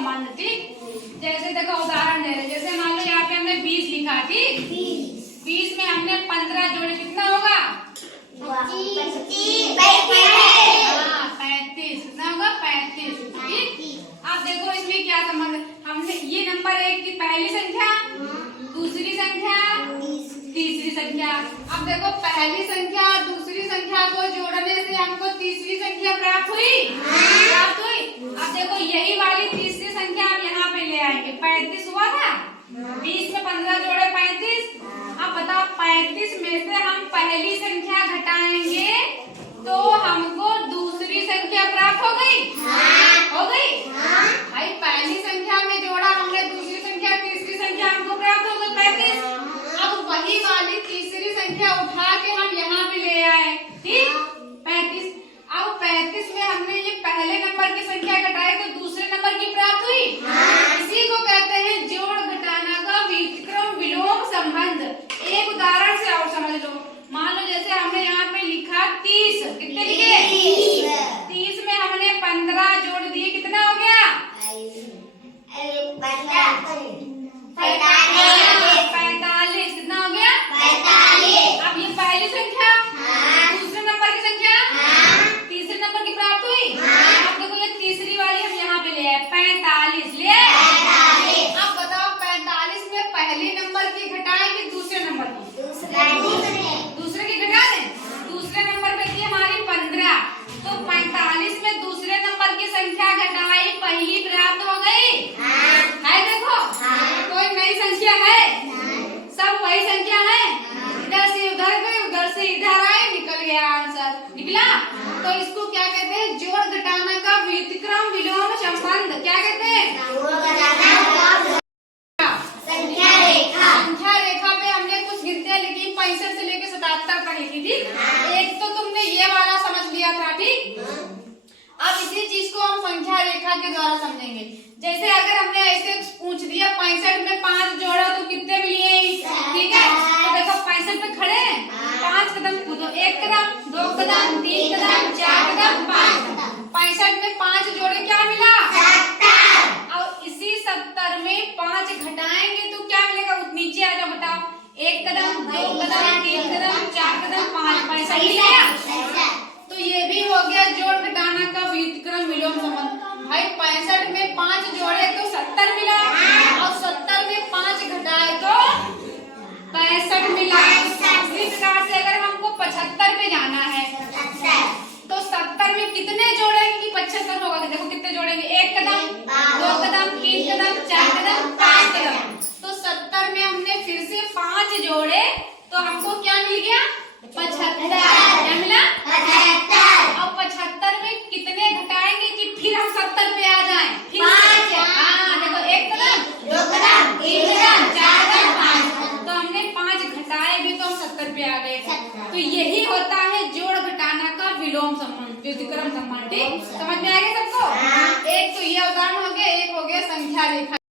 संबंध। ठीक, जैसे देखो उदाहरण दे रहे, जैसे मान लो यहाँ पे हमने 20 लिखा। ठीक, 20 में हमने 15 जोड़े, कितना होगा? 35। हाँ 35, कितना होगा? 35। ठीक, अब देखो इसमें क्या संबंध, हमने ये नंबर 1 की पहली संख्या, दूसरी संख्या, तीसरी संख्या। अब देखो पहली संख्या और दूसरी संख्या को जोड़ने से हमको तीसरी संख्या प्राप्त हुई। अब देखो यही वाली तीसरी संख्या हम यहाँ पे ले आएंगे। 35 हुआ था, 20 में 15 जोड़े 35। अब बताओ 35 में से हम पहली संख्या घटाएंगे तो हमको दूसरी संख्या प्राप्त हो गई। हो गई भाई, पहली संख्या में जोड़ा हमने, दूसरी संख्या, तीसरी संख्या हमको प्राप्त हो गई 35। अब वही वाली तीसरी संख्या उठा के हम यहाँ पे ले आए। ठीक, 35। अब 35 में हमने ये पहले नंबर की संख्या घटाई तो दूसरे नंबर की प्राप्त हुई। इसी को कहते हैं जोड़ घटाना का व्युत्क्रम विलोम संबंध। एक उदाहरण से और समझ लो, मान लो जैसे हमने यहाँ पे लिखा 30, कितने लिखे? 30 में हमने 15 जोड़ दिए, कितना हो गया? 45। कितना हो गया? 45। अब ये पहली संख्या, दूसरे नंबर की संख्या, तीसरे नंबर की प्राप्त हुई। अब देखो ये तीसरी वाली हम यहाँ पे ले आए, 45 ले आए। अब बताओ 45 में पहले नंबर की घटाए कि दूसरे नंबर की? दूसरे की घटा दें। दूसरे नंबर पे थी हमारी 15, तो 45 में दूसरे नंबर की संख्या घटाई, पहली प्राप्त हो गई। है देखो, कोई नई संख्या है? सब वही संख्या है। इधर से उधर गए, उधर से इधर आए, निकल गया आंसर, निकला। तो इसको क्या कहते हैं? जोड़ घटाना का व्युत्क्रम विलोम संबंध। क्या कहते हैं? संख्या रेखा पे हमने कुछ गिनतियां लिखी, 65 से लेकर 77 तक लिखी थी। एक तो तुमने ये वाला समझ लिया था। ठीक, अब इसी चीज को हम संख्या रेखा के द्वारा समझेंगे। जैसे अगर हमने ऐसे पूछ दिया 65 में 5 जोड़ा तो कितने मिले? ठीक है, तो देखो 65 पे खड़े हैं, 5 कदम कूदो, 1 कदम, 2 कदम, 3 कदम, 4 कदम, 5 कदम। 65 में 5 जोड़े, क्या मिला? 70। और इसी 70 में 5 घटाएंगे तो क्या मिलेगा? नीचे आ जाओ, बताओ। 1 कदम, 2 कदम, 3 कदम, 4 कदम, 5, 65 मिल गया। तो ये भी हो गया जोड़ घटाना का व्युत्क्रम विलोम संबंध। भाई 65 में 5 जोड़े तो 70 मिला, और 70 में 5 घटाए तो 65 मिला। इसी प्रकार से अगर हमको 75 पे जाना है तो 70 में कितने जोड़ेंगे कि 75 होगा? देखो कितने जोड़ेंगे, 1 कदम, 2 कदम, 3 कदम, 4 कदम, 5 कदम। तो 70 में हमने फिर से 5 जोड़े तो हमको क्या मिल गया? 75। क्या मिला? 75। और 75 में कितने घटाएंगे कि फिर हम 70 पे आ जाएं? 5। हाँ देखो, 1 कदम, 2 कदम, 3 कदम, 4 कदम, 5। तो हमने 5 घटाए भी तो हम 70 पे आ गए। तो यही होता है जोड़ घटाना का विलोम संबंध, व्युत्क्रम संबंध। ठीक, समझ में आ गया सबको? एक तो ये उदाहरण हो गया, एक हो गया संख्या रेखा।